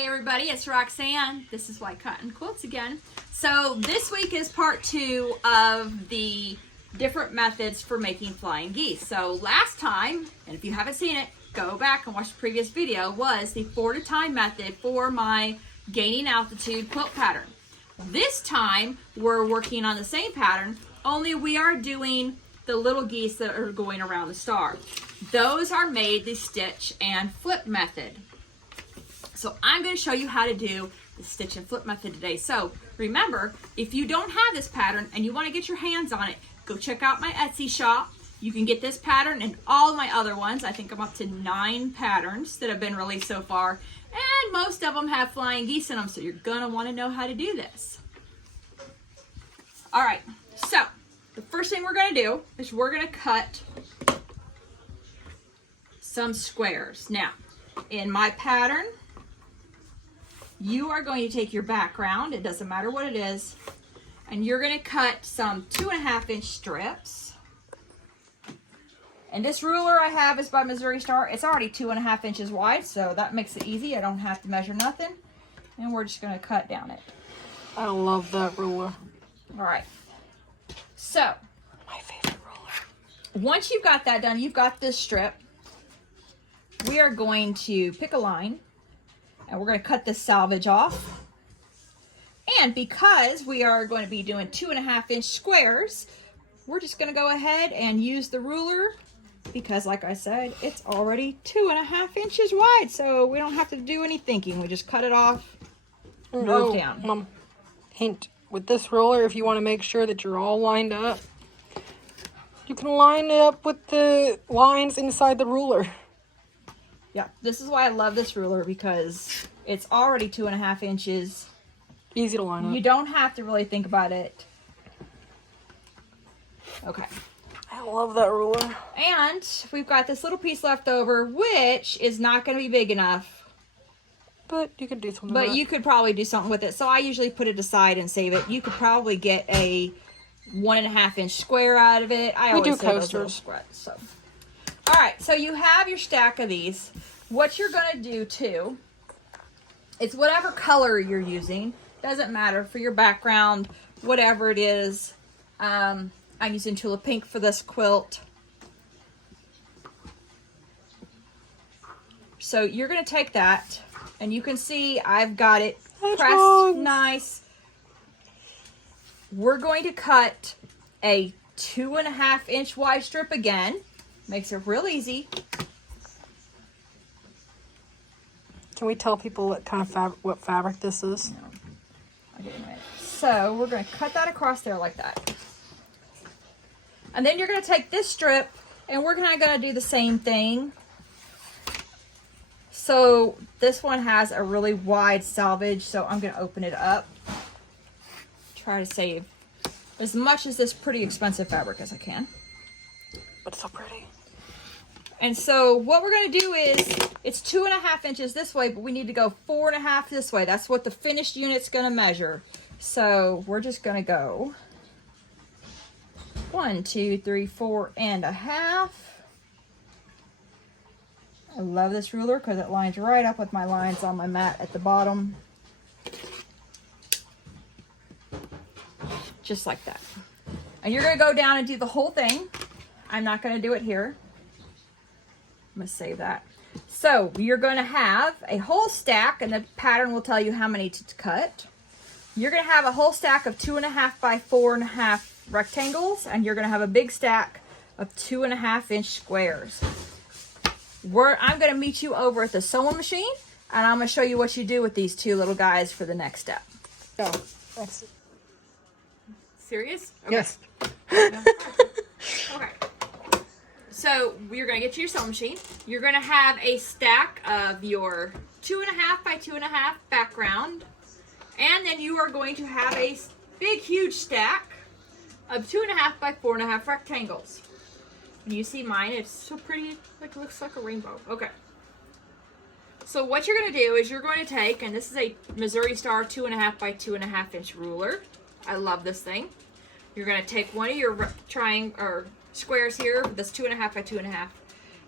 Hi everybody, it's Roxanne. This is Whitecotton Quilts again. So this week is part 2 of the different methods for making flying geese. So last time, and if you haven't seen it, go back and watch the previous video, was the 4-to-time method for my gaining altitude quilt pattern. This time we're working on the same pattern, only we are doing the little geese that are going around the star. Those are made the stitch and flip method. So I'm going to show you how to do the stitch and flip method today. So remember, if you don't have this pattern and you want to get your hands on it, go check out my Etsy shop. You can get this pattern and all my other ones. I think I'm up to 9 patterns that have been released so far. And most of them have flying geese in them, so you're going to want to know how to do this. All right, so the first thing we're going to do is we're going to cut some squares. Now, in my pattern, you are going to take your background, it doesn't matter what it is, and you're going to cut some 2.5-inch strips. And this ruler I have is by Missouri Star. It's already 2.5 inches wide, so that makes it easy. I don't have to measure nothing. And we're just going to cut down it. I love that ruler. All right. So, My favorite ruler. once you've got that done, you've got this strip. We are going to pick a line. And we're going to cut this salvage off. And because we are going to be doing 2.5-inch squares, we're just going to go ahead and use the ruler because, like I said, it's already 2.5 inches wide. So we don't have to do any thinking. We just cut it off, move down. Hint, with this ruler, if you want to make sure that you're all lined up, you can line it up with the lines inside the ruler. Yeah, this is why I love this ruler, because it's already 2.5 inches. Easy to line up. You don't have to really think about it. Okay. I love that ruler. And we've got this little piece left over, which is not going to be big enough. But you could do something But with you could probably do something with it. So I usually put it aside and save it. You could probably get a 1.5-inch square out of it. I always do say those coasters. little squares. So. All right, so you have your stack of these. What you're going to do, too, is whatever color you're using. Doesn't matter for your background, whatever it is. I'm using Tulip Pink for this quilt. So you're going to take that, and you can see I've got it pressed nice. We're going to cut a 2.5-inch wide strip again. Makes it real easy. Can we tell people what kind of what fabric this is? No, I didn't write it. So we're going to cut that across there like that. And then you're going to take this strip, and we're kind of going to do the same thing. So this one has a really wide selvage, so I'm going to open it up. Try to save as much of this pretty expensive fabric as I can. But it's so pretty. And so what we're going to do is, it's 2.5 inches this way, but we need to go 4.5 this way. That's what the finished unit's going to measure. So we're just going to go 1, 2, 3, 4.5. I love this ruler because it lines right up with my lines on my mat at the bottom. Just like that. And you're going to go down and do the whole thing. I'm not going to do it here. I'm going to save that. So you're going to have a whole stack, and the pattern will tell you how many to cut. You're going to have a whole stack of 2.5 by 4.5 rectangles, and you're going to have a big stack of 2.5-inch squares. I'm going to meet you over at the sewing machine, and I'm going to show you what you do with these 2 little guys for the next step. Oh, that's Serious? Okay. Yes. Okay. So you're going to get your sewing machine. You're going to have a stack of your 2.5 by 2.5 background. And then you are going to have a big, huge stack of 2.5 by 4.5 rectangles. And you see mine, it's so pretty, like it looks like a rainbow. Okay. So what you're going to do is you're going to take, and this is a Missouri Star 2.5 by 2.5 inch ruler. I love this thing. You're going to take one of your squares here, this 2.5 by 2.5,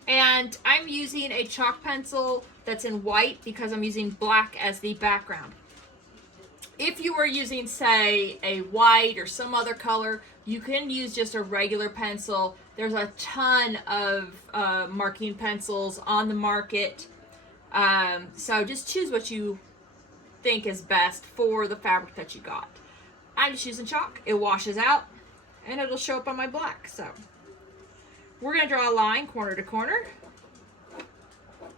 And I'm using a chalk pencil that's in white because I'm using black as the background. If you were using, say, a white or some other color, you can use just a regular pencil. There's a ton of marking pencils on the market. So just choose what you think is best for the fabric that you got. I'm just using chalk. It washes out and it'll show up on my black. So we're going to draw a line corner to corner,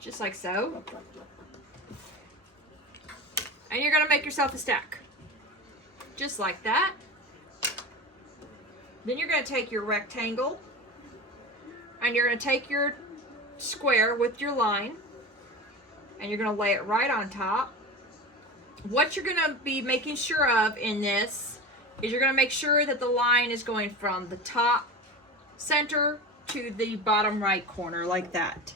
just like so. And you're going to make yourself a stack, just like that. Then you're going to take your rectangle and you're going to take your square with your line and you're going to lay it right on top. What you're going to be making sure of in this is you're going to make sure that the line is going from the top center to the bottom right corner, like that.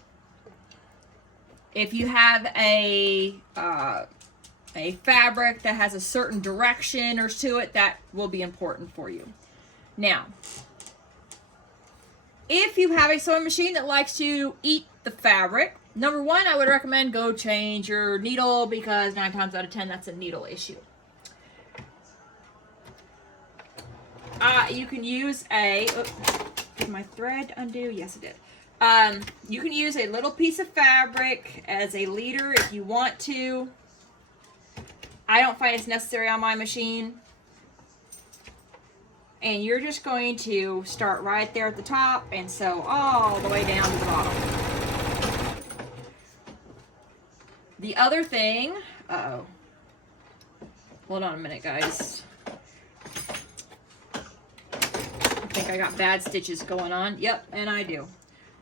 If you have a fabric that has a certain direction or to it, that will be important for you. Now, if you have a sewing machine that likes to eat the fabric, number one, I would recommend go change your needle, because 9 times out of 10 that's a needle issue. You can use a, did my thread undo? Yes, it did. You can use a little piece of fabric as a leader if you want to. I don't find it's necessary on my machine. And you're just going to start right there at the top and sew all the way down to the bottom. The other thing, uh-oh. Hold on a minute, guys. I think I got bad stitches going on. Yep, and I do.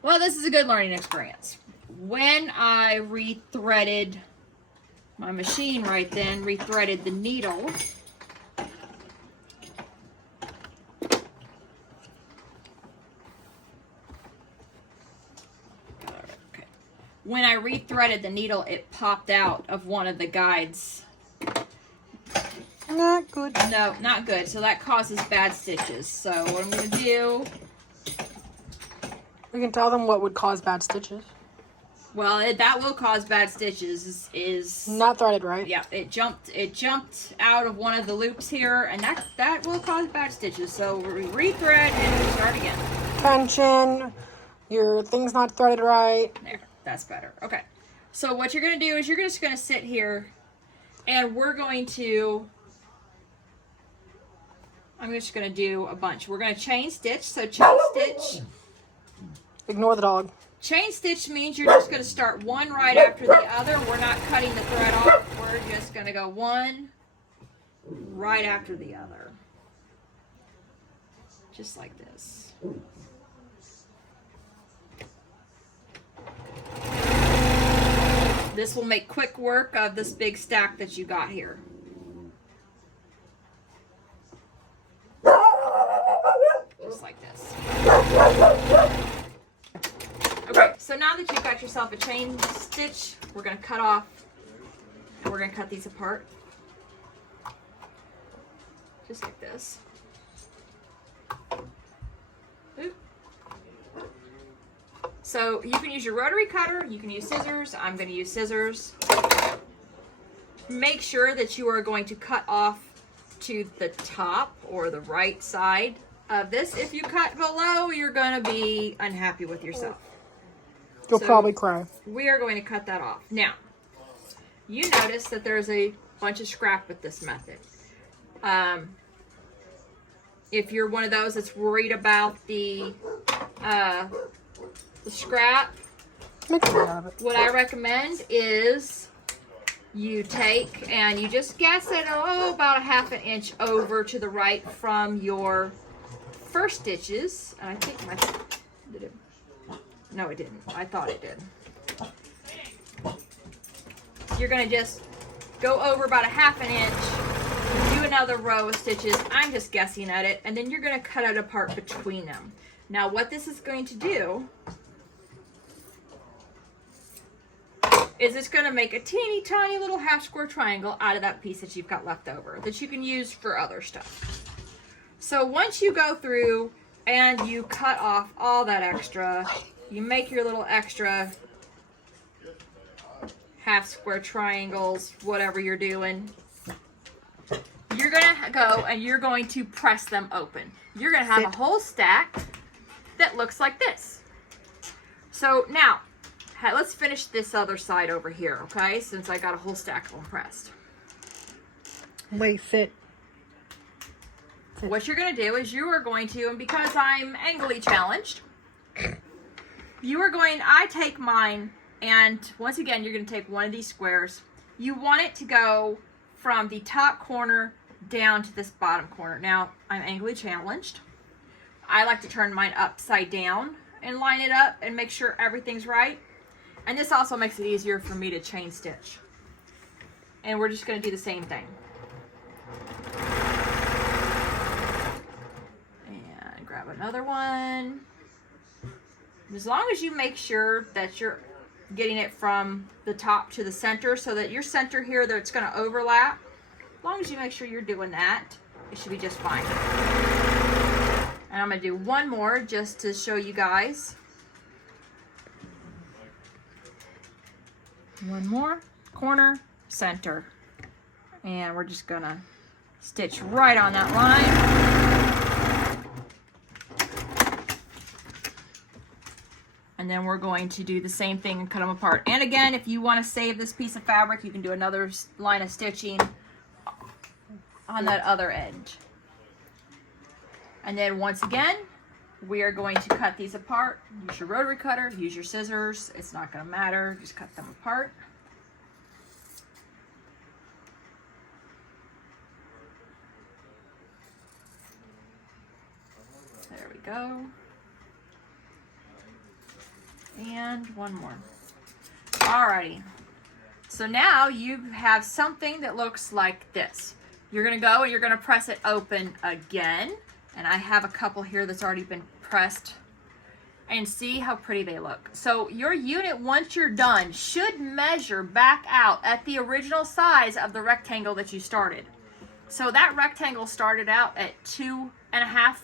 Well, this is a good learning experience. When I rethreaded my machine right then, rethreaded the needle, when I rethreaded the needle, it popped out of one of the guides. Not good. No, not good. So that causes bad stitches. So what I'm going to do... We can tell them what would cause bad stitches. Well, that will cause bad stitches. Is not threaded right. Yeah, it jumped out of one of the loops here, and that will cause bad stitches. So we rethread and we start again. Tension. Your thing's not threaded right. There. That's better. Okay. So what you're going to do is you're just going to sit here and we're going to, I'm just going to do a bunch. We're going to chain stitch. So chain stitch. Ignore the dog. Chain stitch means you're just going to start one right after the other. We're not cutting the thread off. We're just going to go one right after the other. Just like this. This will make quick work of this big stack that you got here. Just like this. Okay, so now that you've got yourself a chain stitch, we're going to cut off and we're going to cut these apart. Just like this. Oop. So you can use your rotary cutter, you can use scissors. I'm going to use scissors. Make sure that you are going to cut off to the top or the right side of this. If you cut below, you're going to be unhappy with yourself. You'll probably cry. We are going to cut that off. Now, you notice that there's a bunch of scrap with this method. If you're one of those that's worried about the scrap, what I recommend is you take and you just guess it about a ½ an inch over to the right from your first stitches. And I think did it? No, it didn't. I thought it did. You're going to just go over about a ½ an inch, do another row of stitches. I'm just guessing at it, and then you're going to cut it apart between them. Now, what this is going to do is it's going to make a teeny tiny little half square triangle out of that piece that you've got left over that you can use for other stuff. So once you go through and you cut off all that extra, you make your little extra half square triangles, whatever you're doing. You're gonna go and you're going to press them open. You're gonna have a whole stack that looks like this. So now, let's finish this other side over here, okay? Since I got a whole stack of them pressed. Wait, sit. What you're gonna do is you are going to, and because I'm angly challenged, I take mine, and once again, you're gonna take one of these squares. You want it to go from the top corner down to this bottom corner. Now, I'm angly challenged. I like to turn mine upside down and line it up and make sure everything's right. And this also makes it easier for me to chain stitch. And we're just gonna do the same thing. And grab another one. As long as you make sure that you're getting it from the top to the center so that your center here that it's gonna overlap, as long as you make sure you're doing that, it should be just fine. And I'm gonna do one more just to show you guys. One more, corner, center. And we're just gonna stitch right on that line. And then we're going to do the same thing and cut them apart. And again, if you want to save this piece of fabric, you can do another line of stitching on that other edge. And then once again, we are going to cut these apart. Use your rotary cutter, use your scissors. It's not going to matter. Just cut them apart. There we go. And one more. Alrighty. So now you have something that looks like this. You're going to go and you're going to press it open again. And I have a couple here that's already been pressed. And see how pretty they look. So your unit, once you're done, should measure back out at the original size of the rectangle that you started. So that rectangle started out at 2.5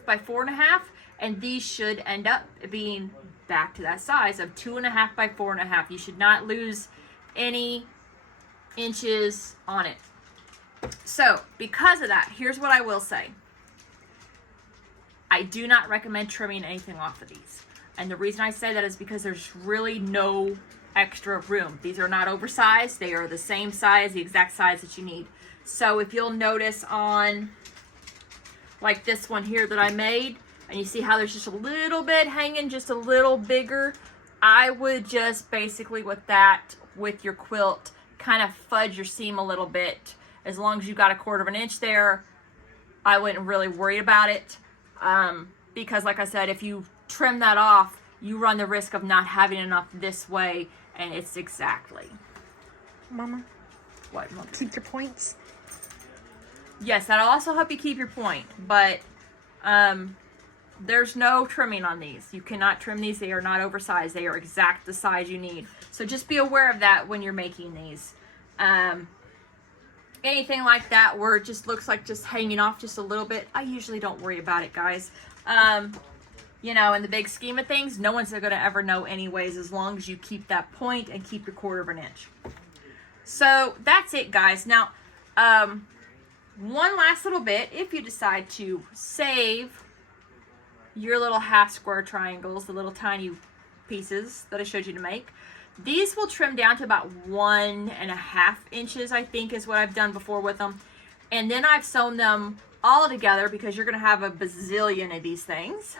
by 4.5, and these should end up being back to that size of 2.5 by 4.5. You should not lose any inches on it. So because of that, here's what I will say. I do not recommend trimming anything off of these. And the reason I say that is because there's really no extra room. These are not oversized. They are the same size, the exact size that you need. So if you'll notice on like this one here that I made, and you see how there's just a little bit hanging, just a little bigger, I would just basically with your quilt, kind of fudge your seam a little bit. As long as you got 1/4 inch there, I wouldn't really worry about it. Because like I said, if you trim that off, you run the risk of not having enough this way, and it's exactly. Mama, what? Mama? Keep your points. Yes, that'll also help you keep your point, but there's no trimming on these. You cannot trim these. They are not oversized. They are exact the size you need. So just be aware of that when you're making these. Anything like that where it just looks like just hanging off just a little bit, I usually don't worry about it, guys. You know, in the big scheme of things, no one's going to ever know anyways, as long as you keep that point and keep your 1/4 inch. So that's it, guys. Now, one last little bit, if you decide to save your little half square triangles, the little tiny pieces that I showed you to make, these will trim down to about 1.5 inches, I think is what I've done before with them. And then I've sewn them all together because you're going to have a bazillion of these things.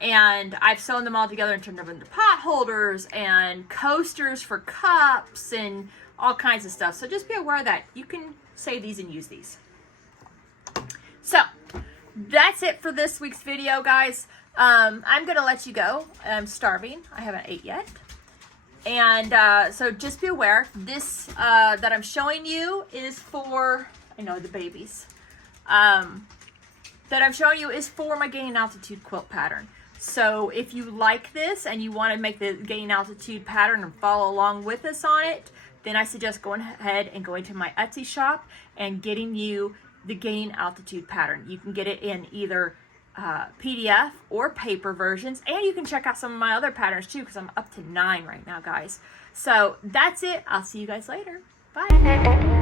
And I've sewn them all together and turned them into pot holders and coasters for cups and all kinds of stuff. So just be aware of that. You can save these and use these. So that's it for this week's video, guys. I'm going to let you go. I'm starving. I haven't ate yet. And so just be aware, this that I'm showing you is for, I know, the babies. That I'm showing you is for my gain altitude quilt pattern. So if you like this and you want to make the gain altitude pattern and follow along with us on it, then I suggest going ahead and going to my Etsy shop and getting you the gain altitude pattern. You can get it in either PDF or paper versions, and you can check out some of my other patterns too, because I'm up to 9 right now, guys. So that's it. I'll see you guys later. Bye.